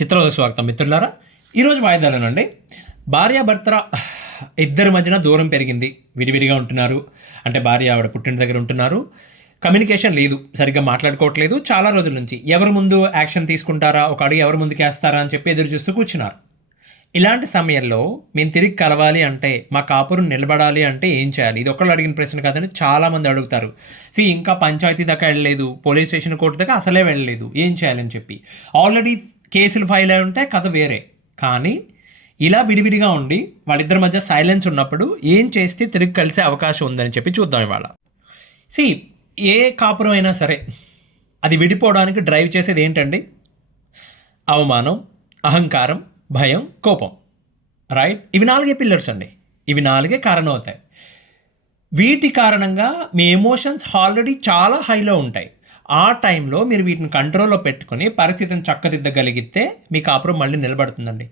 చిత్రవద స్వాగతం మిత్రులారా. ఈరోజు వాయిదాలోనండి భార్యాభర్త ఇద్దరి మధ్యన దూరం పెరిగింది, విడివిడిగా ఉంటున్నారు. అంటే భార్య ఆవిడ పుట్టిన దగ్గర ఉంటున్నారు, కమ్యూనికేషన్ లేదు, సరిగ్గా మాట్లాడుకోవట్లేదు. చాలా రోజుల నుంచి ఎవరు ముందు యాక్షన్ తీసుకుంటారా, ఒక అడుగు ఎవరు ముందుకు వేస్తారా అని చెప్పి ఎదురు చూస్తూ కూర్చున్నారు. ఇలాంటి సమయంలో మేము తిరిగి కలవాలి అంటే, మా కాపురం నిలబడాలి అంటే ఏం చేయాలి? ఇది ఒకళ్ళు అడిగిన ప్రశ్న కాదని చాలామంది అడుగుతారు. ఇంకా పంచాయతీ దాకా వెళ్ళలేదు, పోలీస్ స్టేషన్ కోర్టు దాకా అసలే వెళ్ళలేదు, ఏం చేయాలని చెప్పి. ఆల్రెడీ కేసులు ఫైల్ అయి ఉంటే కథ వేరే. కానీ ఇలా విడివిడిగా ఉండి వాళ్ళిద్దరి మధ్య సైలెన్స్ ఉన్నప్పుడు ఏం చేస్తే తిరిగి కలిసే అవకాశం ఉందని చెప్పి చూద్దాం ఇవాళ. సి ఏ కాపురం అయినా సరే అది విడిపోవడానికి డ్రైవ్ చేసేది ఏంటండి? అవమానం, అహంకారం, భయం, కోపం. రైట్? ఇవి 4 పిల్లర్స్ అండి. ఇవి 4 కారణం అవుతాయి. వీటి కారణంగా మీ ఎమోషన్స్ ఆల్రెడీ చాలా హైలో ఉంటాయి. ఆ టైంలో మీరు వీటిని కంట్రోల్లో పెట్టుకొని పరిస్థితిని చక్కదిద్దగలిగితే మీ కాపురం మళ్ళీ నిలబడుతుందండి.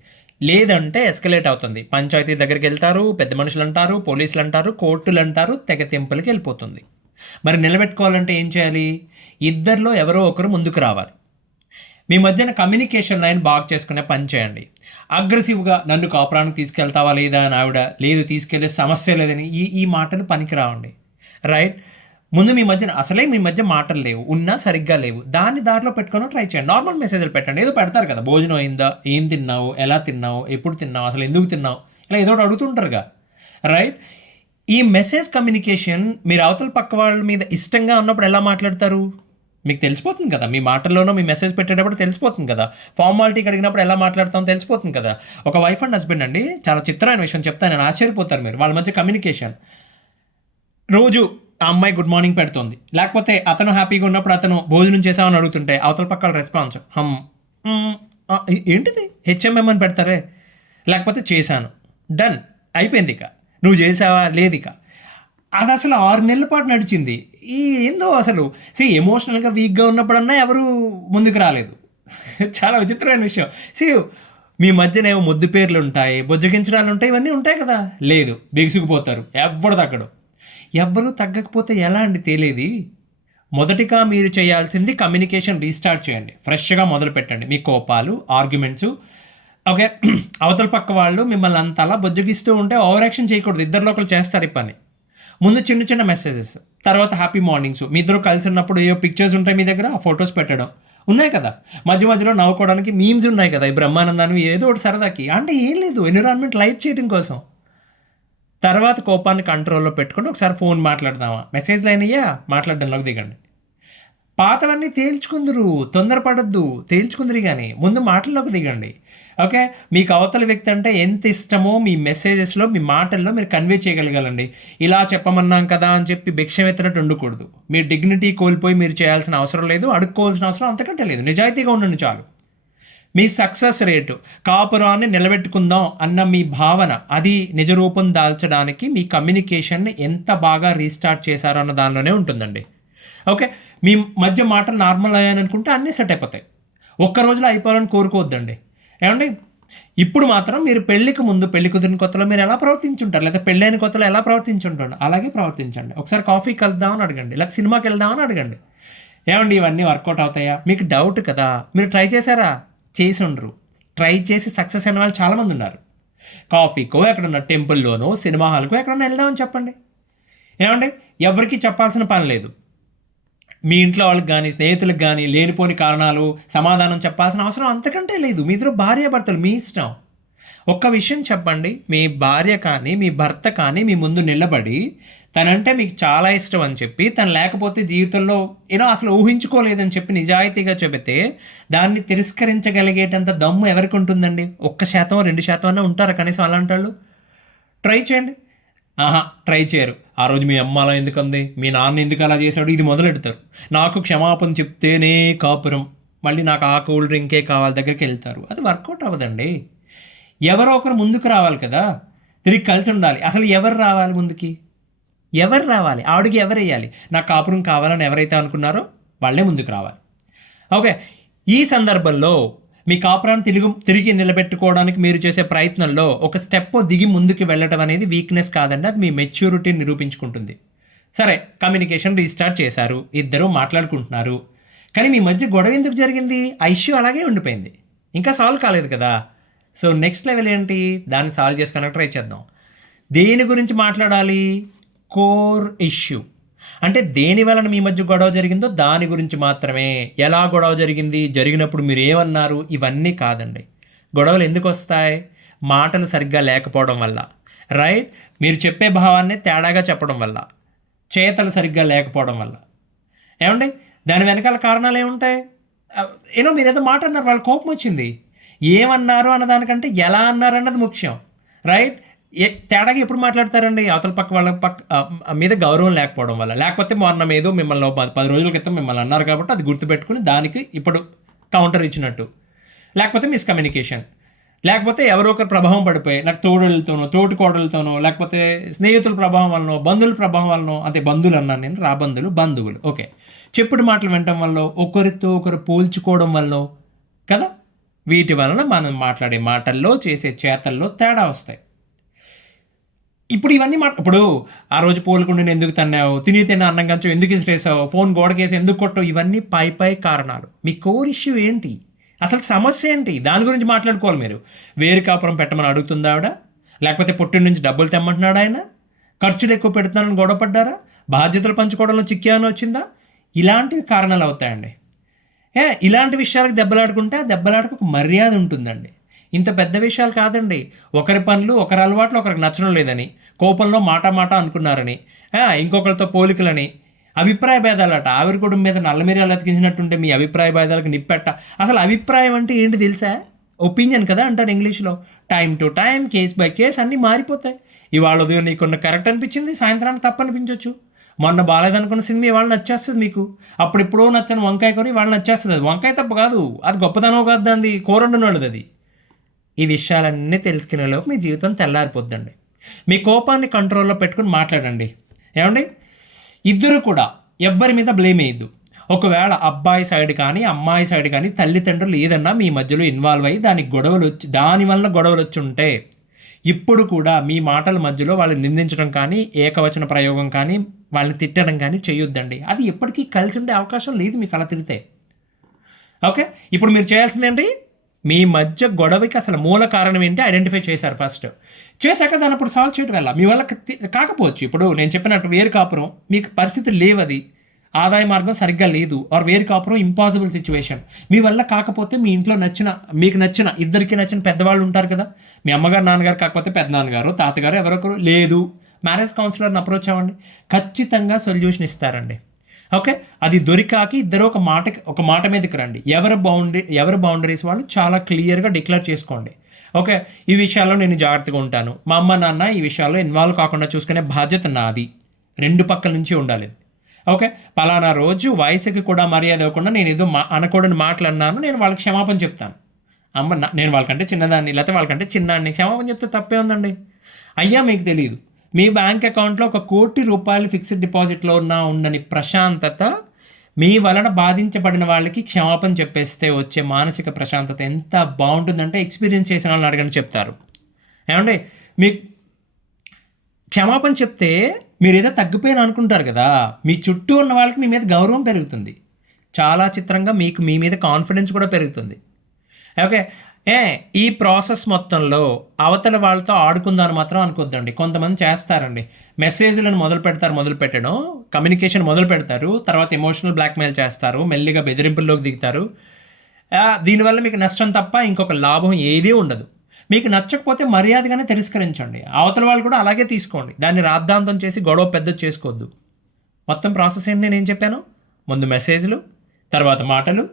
లేదంటే ఎస్కలేట్ అవుతుంది. పంచాయతీ దగ్గరికి వెళ్తారు, పెద్ద మనుషులు అంటారు, పోలీసులు అంటారు, కోర్టులు అంటారు, తెగతింపులకి వెళ్ళిపోతుంది. మరి నిలబెట్టుకోవాలంటే ఏం చేయాలి? ఇద్దరిలో ఎవరో ఒకరు ముందుకు రావాలి. మీ మధ్యన కమ్యూనికేషన్ లైన్ బాగా చేసుకునే పని చేయండి. అగ్రెసివ్గా నన్ను కాపురానికి తీసుకెళ్తావా లేదా అని ఆవిడ, లేదు తీసుకెళ్లే సమస్య లేదని ఈ మాటలు పనికిరావండి. రైట్? ముందు మీ మధ్య మాటలు లేవు, ఉన్నా సరిగ్గా లేవు. దాన్ని దారిలో పెట్టుకొని ట్రై చేయండి. నార్మల్ మెసేజ్లు పెట్టండి. ఏదో పెడతారు కదా, భోజనం అయిందా, ఏం తిన్నావు, ఎలా తిన్నావు, ఎప్పుడు తిన్నావు, అసలు ఎందుకు తిన్నావు, ఇలా ఏదో ఒకటి అడుగుతుంటారుగా. రైట్? ఈ మెసేజ్ కమ్యూనికేషన్ మీరు అవతల పక్క వాళ్ళ మీద ఇష్టంగా ఉన్నప్పుడు ఎలా మాట్లాడతారు మీకు తెలిసిపోతుంది కదా. మీ మాటల్లోనో మీ మెసేజ్ పెట్టేటప్పుడు తెలిసిపోతుంది కదా. ఫార్మాలిటీకి అడిగినప్పుడు ఎలా మాట్లాడతామో తెలిసిపోతుంది కదా. ఒక వైఫ్ అండ్ హస్బెండ్ అండి, చాలా చిత్రమైన విషయం చెప్తాను, నేను ఆశ్చర్యపోతారు మీరు. వాళ్ళ మధ్య కమ్యూనికేషన్ రోజు ఆ అమ్మాయి గుడ్ మార్నింగ్ పెడుతుంది, లేకపోతే అతను హ్యాపీగా ఉన్నప్పుడు అతను భోజనం చేసామని అడుగుతుంటే అవతల పక్కల రెస్పాన్స్ ఏంటిది హెచ్ఎంఎం అని పెడతారే, లేకపోతే చేశాను, డన్, అయిపోయింది. ఇక నువ్వు చేసావా లేదు. ఇక అది అసలు 6 నెలల పాటు నడిచింది. ఏందో అసలు ఎమోషనల్గా వీక్గా ఉన్నప్పుడన్నా ఎవరు ముందుకు రాలేదు. చాలా విచిత్రమైన విషయం. మీ మధ్యనేమో ముద్దు పేర్లు ఉంటాయి, బుజ్జగించడాలు ఉంటాయి, ఇవన్నీ ఉంటాయి కదా. లేదు, బిగుసుకుపోతారు, ఎవ్వరు తగ్గకపోతే ఎలా అండి తేలేది? మొదటిగా మీరు చేయాల్సింది కమ్యూనికేషన్ రీస్టార్ట్ చేయండి. ఫ్రెష్గా మొదలు పెట్టండి. మీ కోపాలు, ఆర్గ్యుమెంట్స్, ఓకే, అవతల పక్క వాళ్ళు మిమ్మల్ని అంతలా బొజ్జగిస్తూ ఉంటే ఓవర్ యాక్షన్ చేయకూడదు. ఇద్దరిలో ఒకరు చేస్తారు ఈ పని. ముందు చిన్న చిన్న మెసేజెస్, తర్వాత హ్యాపీ మార్నింగ్స్. మీ ఇద్దరు కలిసి ఉన్నప్పుడు ఏ పిక్చర్స్ ఉంటాయి మీ దగ్గర, ఆ ఫొటోస్ పెట్టడం ఉన్నాయి కదా. మధ్య మధ్యలో నవ్వుకోవడానికి మీమ్స్ ఉన్నాయి కదా, ఈ బ్రహ్మానందాన్ని ఏదో ఒకటి సరదాకి. అంటే ఏం లేదు, ఎన్విరాన్మెంట్ లైట్ చేయడం కోసం. తర్వాత కోపాన్ని కంట్రోల్లో పెట్టుకుంటే ఒకసారి ఫోన్ మాట్లాడదామా, మెసేజ్లు అయినాయా, మాట్లాడడంలోకి దిగండి. పాతవన్నీ తేల్చుకుందరు, తొందరపడొద్దు, తేల్చుకుందరు. కానీ ముందు మాటల్లోకి దిగండి. ఓకే, మీకు అవతల వ్యక్తి అంటే ఎంత ఇష్టమో మీ మెసేజెస్లో, మీ మాటల్లో మీరు కన్వే చేయగలగాలండి. ఇలా చెప్పమన్నాం కదా అని చెప్పి భిక్షం ఎత్తినట్టు ఉండకూడదు. మీ డిగ్నిటీ కోల్పోయి మీరు చేయాల్సిన అవసరం లేదు, అడుక్కోవాల్సిన అవసరం అంతకంటే లేదు. నిజాయితీగా ఉండండి చాలు. మీ సక్సెస్ రేటు, కాపురాన్ని నిలబెట్టుకుందాం అన్న మీ భావన, అది నిజరూపం దాల్చడానికి మీ కమ్యూనికేషన్ని ఎంత బాగా రీస్టార్ట్ చేశారో అన్న దానిలోనే ఉంటుందండి. ఓకే, మీ మధ్య మాటలు నార్మల్ అయ్యాననుకుంటే అన్నీ సెట్ అయిపోతాయి. ఒక్క రోజులో అయిపోవాలని కోరుకోవద్దండి. ఏమండి, ఇప్పుడు మాత్రం మీరు పెళ్లికి ముందు, పెళ్లి కుదిరిన కొత్తలో మీరు ఎలా ప్రవర్తించుంటారు, లేదా పెళ్ళైన కొత్తలో ఎలా ప్రవర్తించుంటారు అలాగే ప్రవర్తించండి. ఒకసారి కాఫీకి వెళ్దామని అడగండి, లేకపోతే సినిమాకి వెళ్దామని అడగండి. ఏమండి ఇవన్నీ వర్కౌట్ అవుతాయా? మీకు డౌట్ కదా, మీరు ట్రై చేశారా? చేసి ఉండరు. ట్రై చేసి సక్సెస్ అయిన వాళ్ళు చాలామంది ఉన్నారు. కాఫీకో, ఎక్కడన్నా టెంపుల్లోనో, సినిమా హాల్కో ఎక్కడన్నా వెళ్దామని చెప్పండి. ఏమండి, ఎవరికి చెప్పాల్సిన పని లేదు. మీ ఇంట్లో వాళ్ళకి కానీ, స్నేహితులకు కానీ లేనిపోని కారణాలు సమాధానం చెప్పాల్సిన అవసరం అంతకంటే లేదు. మీ ఇద్దరు భార్యాభర్తలు, మీ ఇష్టం. ఒక్క విషయం చెప్పండి, మీ భార్య కానీ మీ భర్త కానీ మీ ముందు నిలబడి తనంటే మీకు చాలా ఇష్టం అని చెప్పి, తను లేకపోతే జీవితంలో అసలు ఊహించుకోలేదని చెప్పి నిజాయితీగా చెబితే దాన్ని తిరస్కరించగలిగేటంత దమ్ము ఎవరికి ఉంటుందండి? 1%, 2% అన్నా ఉంటారా కనీసం అలాంటి వాళ్ళు? ట్రై చేయండి. ట్రై చేయరు. ఆ రోజు మీ అమ్మ అలా ఎందుకంది, మీ నాన్న ఎందుకు అలా చేశాడు, ఇది మొదలెడతారు. నాకు క్షమాపణ చెప్తేనే కాపురం, మళ్ళీ నాకు ఆ కూల్ డ్రింకే కావాలి దగ్గరికి వెళ్తారు. అది వర్కౌట్ అవ్వదండి. ఎవరో ఒకరు ముందుకు రావాలి కదా, తిరిగి కలిసి ఉండాలి. అసలు ఎవరు రావాలి ముందుకి? ఎవరు రావాలి? ఆవిడకి ఎవరు వేయాలి? నాకు కాపురం కావాలని ఎవరైతే అనుకున్నారో వాళ్ళే ముందుకు రావాలి. ఓకే, ఈ సందర్భంలో మీ కాపురాన్ని తిరిగి నిలబెట్టుకోవడానికి మీరు చేసే ప్రయత్నంలో ఒక స్టెప్ దిగి ముందుకు వెళ్ళడం అనేది వీక్నెస్ కాదండి, అది మీ మెచ్యూరిటీని నిరూపించుకుంటుంది. సరే, కమ్యూనికేషన్ రీస్టార్ట్ చేశారు, ఇద్దరు మాట్లాడుకుంటున్నారు. కానీ మీ మధ్య గొడవ ఎందుకు జరిగింది? ఆ ఇష్యూ అలాగే ఉండిపోయింది. ఇంకా సాల్వ్ కాలేదు కదా. సో నెక్స్ట్ లెవెల్ ఏంటి, దాన్ని సాల్వ్ చేసుకోవడానికి ట్రై చేద్దాం. దేని గురించి మాట్లాడాలి, కోర్ ఇష్యూ. అంటే దేని వలన మీ మధ్య గొడవ జరిగిందో దాని గురించి మాత్రమే. ఎలా గొడవ జరిగింది, జరిగినప్పుడు మీరు ఏమన్నారు, ఇవన్నీ కాదండి. గొడవలు ఎందుకు వస్తాయి, మాటలు సరిగ్గా లేకపోవడం వల్ల, రైట్. మీరు చెప్పే భావాన్ని తేడాగా చెప్పడం వల్ల, చేతలు సరిగ్గా లేకపోవడం వల్ల. ఏమండి, దాని వెనకాల కారణాలు ఏముంటాయి. మీరు ఏదో మాట అన్నారు, వాళ్ళ కోపం వచ్చింది. ఏమన్నారు అన్న దానికంటే ఎలా అన్నారు అన్నది ముఖ్యం, రైట్. తేడాగా ఎప్పుడు మాట్లాడతారండి, అవతల పక్క వాళ్ళ మీద గౌరవం లేకపోవడం వల్ల, లేకపోతే మొన్న ఏదో మిమ్మల్ని 10 రోజుల క్రితం మిమ్మల్ని అన్నారు కాబట్టి అది గుర్తుపెట్టుకుని దానికి ఇప్పుడు కౌంటర్ ఇచ్చినట్టు, లేకపోతే మిస్కమ్యూనికేషన్, లేకపోతే ఎవరో ఒకరు ప్రభావం పడిపోయి, నాకు తోడలతోనో తోటి కోడలతోనో, లేకపోతే స్నేహితుల ప్రభావం వలనో, బంధువుల ప్రభావం వలనో, అంటే బంధువులు అన్నాను నేను, బంధువులు ఓకే, చెప్పుడు మాటలు వినటం వల్ల, ఒకరితో ఒకరు పోల్చుకోవడం వల్ల కదా, వీటి వలన మనం మాట్లాడే మాటల్లో చేసే చేతల్లో తేడా వస్తాయి. ఇప్పుడు ఇవన్నీ ఇప్పుడు ఆ రోజు పోలుకుంటే ఎందుకు తన్నావు, తిన్న అన్నం కంచం ఎందుకు ఇసిరేసావు, ఫోన్ గోడకేసి ఎందుకు కొట్టావు, ఇవన్నీ పై కారణాలు. మీ కోర్ ఇష్యూ ఏంటి, అసలు సమస్య ఏంటి, దాని గురించి మాట్లాడుకోవాలి మీరు. వేరు కాపురం పెట్టమని అడుగుతుందా ఆవిడ, లేకపోతే పుట్టిన నుంచి డబ్బులు తెమ్మంటున్నాడు ఆయన, ఖర్చులు ఎక్కువ పెడుతున్నారని గొడవపడ్డారా, బాధ్యతలు పంచుకోవడంలో చిక్కామని వచ్చిందా, ఇలాంటివి కారణాలు అవుతాయండి. ఇలాంటి విషయాలకు దెబ్బలాడుకుంటే ఆ దెబ్బలాటకు ఒక మర్యాద ఉంటుందండి. ఇంత పెద్ద విషయాలు కాదండి. ఒకరి పనులు, ఒకరి అలవాట్లు ఒకరికి నచ్చడం లేదని, కోపంలో మాట అనుకున్నారని, ఇంకొకరితో పోలికలని, అభిప్రాయ భేదాలట. ఆవిరిగూడెం మీద నల్లమిరియాలు అతికించినట్టుంటే మీ అభిప్రాయ భేదాలకు నిప్పెట్ట. అసలు అభిప్రాయం అంటే ఏంటి తెలుసా, ఒపీనియన్ కదా అంటారు ఇంగ్లీష్లో. Time to time, case by case అన్నీ మారిపోతాయి. ఇవాళ ఉదయం నీకున్న కరెక్ట్ అనిపించింది, సాయంత్రానికి తప్పు అనిపించవచ్చు. మొన్న బాగాలేదనుకున్న సినిమా ఇవాళ నచ్చేస్తుంది మీకు, అప్పుడెప్పుడో నచ్చని వంకాయ కొని ఇవాళ నచ్చేస్తుంది. అది వంకాయ తప్పు కాదు, అది గొప్పతనం కాదు, దాన్ని కూరండున్నాడు అది. ఈ విషయాలన్నీ తెలుసుకునేలోపు మీ జీవితం తెల్లారిపోద్దండి. మీ కోపాన్ని కంట్రోల్లో పెట్టుకుని మాట్లాడండి. ఏమండి, ఇద్దరు కూడా ఎవ్వరి మీద బ్లేమ్ వేయద్దు. ఒకవేళ అబ్బాయి సైడ్ కానీ అమ్మాయి సైడ్ కానీ తల్లిదండ్రులు ఏదన్నా మీ మధ్యలో ఇన్వాల్వ్ అయ్యి దానివల్ల గొడవలు వచ్చి ఉంటే, ఇప్పుడు కూడా మీ మాటల మధ్యలో వాళ్ళని నిందించడం కానీ, ఏకవచన ప్రయోగం కానీ, వాళ్ళని తిట్టడం కానీ చేయొద్దండి. అది ఎప్పటికీ కలిసి ఉండే అవకాశం లేదు మీకు అలా తిరిగితే. ఓకే, ఇప్పుడు మీరు చేయాల్సిందేంటి, మీ మధ్య గొడవకి అసలు మూల కారణం ఏంటి ఐడెంటిఫై చేశారు. ఫస్ట్ చేశాక దాన్ని అప్పుడు సాల్వ్ చేయడం వల్ల మీ వల్ల కాకపోవచ్చు. ఇప్పుడు నేను చెప్పినట్టు వేరు కాపురం మీకు పరిస్థితి లేవు, అది ఆదాయ మార్గం సరిగ్గా లేదు, ఆర్ వేరు కాపురం ఇంపాసిబుల్ సిచ్యువేషన్, మీ వల్ల కాకపోతే మీ ఇంట్లో మీకు నచ్చిన ఇద్దరికి నచ్చిన పెద్దవాళ్ళు ఉంటారు కదా, మీ అమ్మగారు నాన్నగారు కాకపోతే పెద్దనాన్నగారు తాతగారు ఎవరొకరు, లేదు మ్యారేజ్ కౌన్సిలర్ని అప్రోచ్ అవ్వండి, ఖచ్చితంగా సొల్యూషన్ ఇస్తారండి. ఓకే, అది దొరికాకి ఇద్దరు ఒక మాట మీదకి రండి. ఎవరి బౌండరీస్ వాళ్ళు చాలా క్లియర్గా డిక్లేర్ చేసుకోండి. ఓకే, ఈ విషయాల్లో నేను జాగ్రత్తగా ఉంటాను, మా అమ్మ నాన్న ఈ విషయాల్లో ఇన్వాల్వ్ కాకుండా చూసుకునే బాధ్యత నాది, రెండు పక్కల నుంచి ఉండాలి. ఓకే, పలానా రోజు వయసుకి కూడా మర్యాద ఇవ్వకుండా నేను ఏదో అనకూడని మాట్లాడినాను, నేను వాళ్ళకి క్షమాపణ చెప్తాను. నేను వాళ్ళకంటే చిన్నదాన్ని, లేకపోతే వాళ్ళకంటే చిన్నాన్ని, క్షమాపణ చెప్తే తప్పే ఉందండి. అయ్యా మీకు తెలియదు, మీ బ్యాంక్ అకౌంట్లో ₹1 కోటి ఫిక్స్డ్ డిపాజిట్లో ఉండని ప్రశాంతత, మీ వలన బాధించబడిన వాళ్ళకి క్షమాపణ చెప్పేస్తే వచ్చే మానసిక ప్రశాంతత ఎంత బాగుంటుందంటే ఎక్స్పీరియన్స్ చేసిన వాళ్ళని అడగని చెప్తారు. ఏమండి, మీకు క్షమాపణ చెప్తే మీరు ఏదో తగ్గిపోయిన అనుకుంటారు కదా, మీ చుట్టూ ఉన్న వాళ్ళకి మీ మీద గౌరవం పెరుగుతుంది. చాలా చిత్రంగా మీ మీద కాన్ఫిడెన్స్ కూడా పెరుగుతుంది. ఓకే, ఈ ప్రాసెస్ మొత్తంలో అవతల వాళ్ళతో ఆడుకుందాన్ని మాత్రం అనుకోద్దండి. కొంతమంది చేస్తారండి, మెసేజ్లను మొదలుపెట్టడం, కమ్యూనికేషన్ మొదలు పెడతారు, తర్వాత ఎమోషనల్ బ్లాక్మెయిల్ చేస్తారు, మెల్లిగా బెదిరింపుల్లోకి దిగుతారు. దీనివల్ల మీకు నష్టం తప్ప ఇంకొక లాభం ఏదీ ఉండదు. మీకు నచ్చకపోతే మర్యాదగానే తిరస్కరించండి, అవతల వాళ్ళు కూడా అలాగే తీసుకోండి. దాన్ని రాద్ధాంతం చేసి గొడవ పెద్ద చేసుకోవద్దు. మొత్తం ప్రాసెస్ ఏంటి నేను ఏం చెప్పాను, ముందు మెసేజ్లు, తర్వాత మాటలు,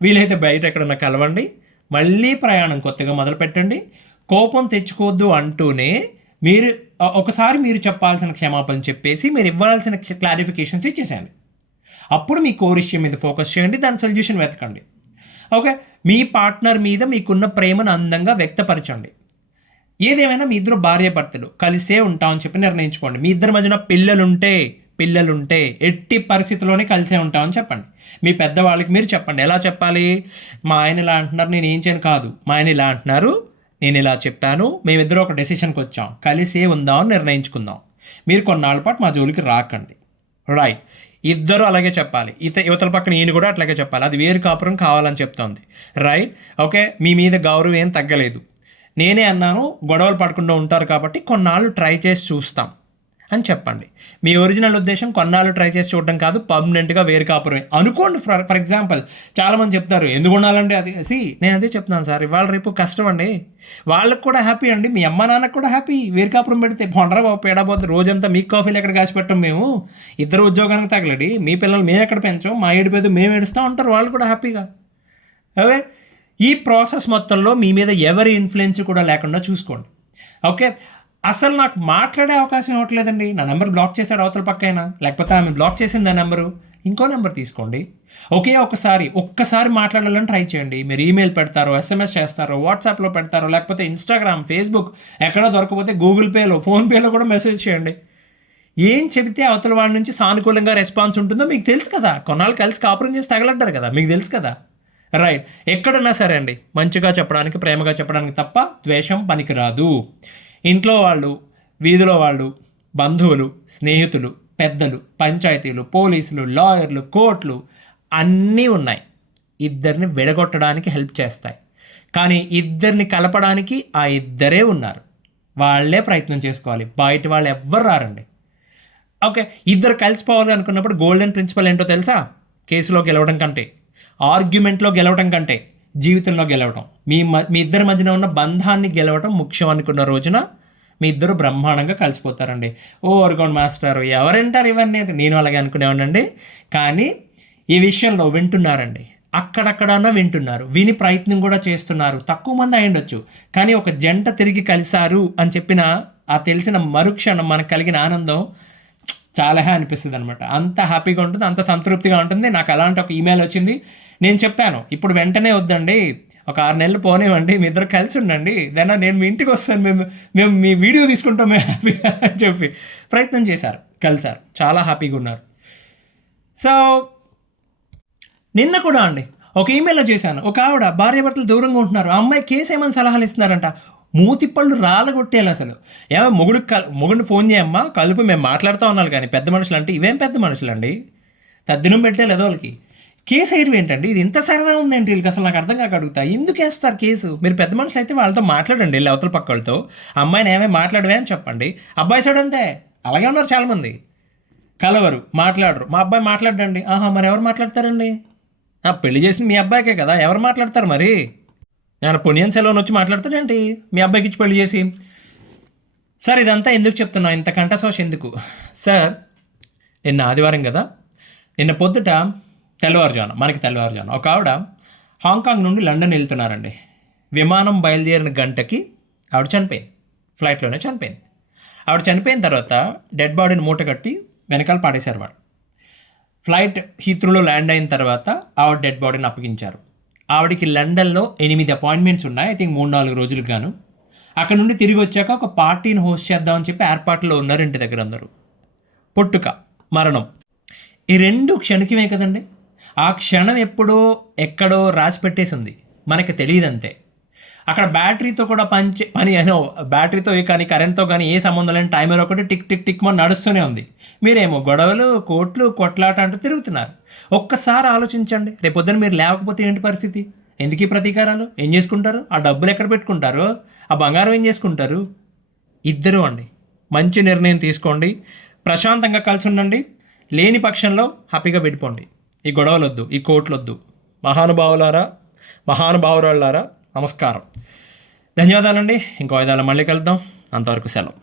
వీలైతే బయట ఎక్కడన్నా కలవండి, మళ్ళీ ప్రయాణం కొత్తగా మొదలుపెట్టండి. కోపం తెచ్చుకోవద్దు అంటూనే ఒకసారి మీరు చెప్పాల్సిన క్షమాపణ చెప్పేసి మీరు ఇవ్వాల్సిన క్లారిఫికేషన్స్ ఇచ్చేసేయండి. అప్పుడు మీ కోర్ ఇష్యూ మీద ఫోకస్ చేయండి, దాని సొల్యూషన్ వెతకండి. ఓకే, మీ పార్ట్నర్ మీద మీకున్న ప్రేమను అందంగా వ్యక్తపరచండి. ఏదేమైనా మీ ఇద్దరు భార్యాభర్తలు కలిసే ఉంటామని చెప్పి నిర్ణయించుకోండి. మీ ఇద్దరి మధ్యన పిల్లలుంటే ఎట్టి పరిస్థితుల్లోనే కలిసే ఉంటామని చెప్పండి. మీ పెద్దవాళ్ళకి మీరు చెప్పండి. ఎలా చెప్పాలి, మా ఆయన ఇలా అంటున్నారు నేను ఏం చేయను కాదు, మా ఆయన ఇలా అంటున్నారు నేను ఇలా చెప్పాను, మేమిద్దరం ఒక డెసిషన్కి వచ్చాం, కలిసే ఉందామని నిర్ణయించుకుందాం, మీరు కొన్నాళ్ళ పాటు మా జోలికి రాకండి. రైట్, ఇద్దరు అలాగే చెప్పాలి, యువతల పక్కన ఈయన కూడా అట్లాగే చెప్పాలి. అది వేరు కాపురం కావాలని చెప్తోంది. Right, okay. మీ మీద గౌరవం ఏం తగ్గలేదు. నేనే అన్నాను గొడవలు పడకుండా ఉంటారు కాబట్టి కొన్నాళ్ళు ట్రై చేసి చూస్తాం అని చెప్పండి. మీ ఒరిజినల్ ఉద్దేశం కొన్నాళ్ళు ట్రై చేసి చూడడం కాదు, పర్మనెంట్గా వేరు కాపురమే అనుకోండి. ఫర్ ఎగ్జాంపుల్ చాలామంది చెప్తారు ఎందుకు ఉండాలండి అది. నేను అదే చెప్తున్నాను సార్, ఇవాళ రేపు కష్టం అండి. వాళ్ళకి కూడా హ్యాపీ అండి, మీ అమ్మ నాన్నకు కూడా హ్యాపీ. వేరు కాపురం పెడితే బొండరా పేడబోద్దు, రోజంతా మీకు కాఫీలు ఎక్కడ కాసి పెట్టం మేము, ఇద్దరు ఉద్యోగానికి తగలడి, మీ పిల్లలు మేము ఎక్కడ పెంచాం, మా ఏడిపోతే మేము ఏడుస్తూ ఉంటారు వాళ్ళు కూడా హ్యాపీగా. అవే ఈ ప్రాసెస్ మొత్తంలో మీ మీద ఎవరి ఇన్ఫ్లుయెన్స్ కూడా లేకుండా చూసుకోండి. ఓకే, అసలు నాకు మాట్లాడే అవకాశం ఇవ్వట్లేదండి, నా నెంబర్ బ్లాక్ చేశాడు అవతల పక్కైనా, లేకపోతే ఆమె బ్లాక్ చేసింది ఆ నెంబరు, ఇంకో నెంబర్ తీసుకోండి. ఒక్కసారి మాట్లాడాలని ట్రై చేయండి. మీరు ఈమెయిల్ పెడతారో, ఎస్ఎంఎస్ చేస్తారో, వాట్సాప్లో పెడతారో, లేకపోతే ఇన్స్టాగ్రామ్, ఫేస్బుక్ ఎక్కడో దొరకపోతే గూగుల్ పేలో, ఫోన్పేలో కూడా మెసేజ్ చేయండి. ఏం చెబితే అవతల వాళ్ళ నుంచి సానుకూలంగా రెస్పాన్స్ ఉంటుందో మీకు తెలుసు కదా. కొన్నాళ్ళు కలిసి కాపురం చేసి తగలడ్డారు కదా, మీకు తెలుసు కదా. రైట్, ఎక్కడున్నా సరే అండి మంచిగా చెప్పడానికి, ప్రేమగా చెప్పడానికి తప్ప ద్వేషం పనికిరాదు. ఇంట్లో వాళ్ళు, వీధిలో వాళ్ళు, బంధువులు, స్నేహితులు, పెద్దలు, పంచాయతీలు, పోలీసులు, లాయర్లు, కోర్టులు అన్నీ ఉన్నాయి. ఇద్దరిని విడగొట్టడానికి హెల్ప్ చేస్తాయి, కానీ ఇద్దరిని కలపడానికి ఆ ఇద్దరే ఉన్నారు. వాళ్ళే ప్రయత్నం చేసుకోవాలి, బయట వాళ్ళు ఎవ్వరు రారండి. ఓకే, ఇద్దరు కలిసిపోవాలి అనుకున్నప్పుడు గోల్డెన్ ప్రిన్సిపల్ ఏంటో తెలుసా? కేసులో గెలవడం కంటే, ఆర్గ్యుమెంట్లో గెలవడం కంటే జీవితంలో గెలవడం, మీ ఇద్దరి మధ్యన ఉన్న బంధాన్ని గెలవడం ముఖ్యం అనుకున్న రోజున మీ ఇద్దరు బ్రహ్మాండంగా కలిసిపోతారండి. ఓ అరుగోండి మాస్టర్ ఎవరంటారు ఇవన్నీ అంటే నేను అలాగే అనుకునేవాడినండి. కానీ ఈ విషయంలో వింటున్నారండి, అక్కడక్కడన్నా వింటున్నారు, విని ప్రయత్నం కూడా చేస్తున్నారు. తక్కువ మంది అయ్యుండొచ్చు, కానీ ఒక జంట తిరిగి కలిశారు అని చెప్పిన ఆ తెలిసిన మరుక్షణం మనకు కలిగిన ఆనందం చాలా అనిపిస్తుంది అనమాట. అంత హ్యాపీగా ఉంటుంది, అంత సంతృప్తిగా ఉంటుంది. నాకు అలాంటి ఒక ఈమెయిల్ వచ్చింది. నేను చెప్పాను ఇప్పుడు వెంటనే వద్దండి, ఒక 6 నెలలు పోనివ్వండి, మీ ఇద్దరు కలిసి ఉండండి, దాన్ని నేను మీ ఇంటికి వస్తాను, మేము మీ వీడియో తీసుకుంటాం మేము హ్యాపీగా అని చెప్పి ప్రయత్నం చేశారు, కలిశారు, చాలా హ్యాపీగా ఉన్నారు. సో నిన్న కూడా అండి ఒక ఈమెయిల్లో చేశాను, ఒక ఆవిడ భార్యాభర్తలు దూరంగా ఉంటున్నారు, ఆ అమ్మాయి కేసు ఏమని సలహాలు ఇస్తున్నారంట. మూతిపళ్ళు రాలగొట్టేయాలి అసలు. ఏమో మొగుడిని ఫోన్ చేయమ్మా కలుపు, మేము మాట్లాడుతూ ఉన్నాను. కానీ పెద్ద మనుషులు అంటే ఇవేం పెద్ద మనుషులు అండి, తద్దినం పెట్టేది ఏదో వాళ్ళకి. కేసు వేయడం ఏంటండి, ఇది ఇంత సరదా ఉందేంటి వీళ్ళకి, అసలు నాకు అర్థం కాక అడుగుతా. ఎందుకు వేస్తారు కేసు? మీరు పెద్ద మనుషులు అయితే వాళ్ళతో మాట్లాడండి, వెళ్ళి అవతల పక్క వాళ్ళతో, అమ్మాయిని ఏమేమి మాట్లాడవే అని చెప్పండి. అబ్బాయి సైడ్ అంతే, అలాగే ఉన్నారు చాలామంది, కలవరు, మాట్లాడరు. మా అబ్బాయి మాట్లాడండి, మరి ఎవరు మాట్లాడతారండి? పెళ్లి చేసిన మీ అబ్బాయికే కదా, ఎవరు మాట్లాడతారు మరి? నేను పొనియన్ సెలవుని వచ్చి మాట్లాడతాడేంటి మీ అబ్బాయికి ఇచ్చి పెళ్లి చేసి? సార్ ఇదంతా ఎందుకు చెప్తున్నా, ఇంత కంఠశోష ఎందుకు సార్? నిన్న ఆదివారం కదా, నిన్న పొద్దుట తెల్లవారుజామున ఒక ఆవిడ హాంకాంగ్ నుండి లండన్ వెళ్తున్నారండి. విమానం బయలుదేరిన గంటకి ఆవిడ చనిపోయింది, ఫ్లైట్లోనే చనిపోయింది. ఆవిడ చనిపోయిన తర్వాత డెడ్ బాడీని మూట కట్టి వెనకాల పాడేశారు వాళ్ళు. ఫ్లైట్ హీత్రూలో ల్యాండ్ అయిన తర్వాత ఆవిడ డెడ్ బాడీని అప్పగించారు. ఆవిడకి లండన్లో 8 అపాయింట్మెంట్స్ ఉన్నాయి, ఐ థింక్ 3-4 రోజులకు గాను. అక్కడ నుండి తిరిగి వచ్చాక ఒక పార్టీని హోస్ట్ చేద్దామని చెప్పి ఏర్పాట్లో ఉన్నారు ఇంటి దగ్గర అందరూ. పుట్టుక, మరణం, ఈ 2 క్షణికమే కదండి. ఆ క్షణం ఎప్పుడో ఎక్కడో రాసి పెట్టేసింది, మనకి తెలియదంతే. అక్కడ బ్యాటరీతో కూడా పని అయినా, బ్యాటరీతో కానీ కరెంట్తో కానీ ఏ సంబంధం లేని టైమర్ ఒకటి టిక్ టిక్ టిక్ మన నడుస్తూనే ఉంది. మీరేమో గొడవలు, కోట్లు, కొట్లాట అంటూ తిరుగుతున్నారు. ఒక్కసారి ఆలోచించండి, రేపొద్దున మీరు లేకపోతే ఏంటి పరిస్థితి? ఎందుకు ఈ ప్రతీకారాలు? ఏం చేసుకుంటారు? ఆ డబ్బులు ఎక్కడ పెట్టుకుంటారు? ఆ బంగారం ఏం చేసుకుంటారు? ఇద్దరు అండి మంచి నిర్ణయం తీసుకోండి, ప్రశాంతంగా కలిసి ఉండండి. లేని పక్షంలో హ్యాపీగా విడిపోండి. ఈ గొడవలు వద్దు, ఈ కోట్లు వద్దు. మహానుభావురాళ్ళారా నమస్కారం, ధన్యవాదాలండి. ఇంకో 5 మళ్ళీ కలుద్దాం, అంతవరకు సెలవు.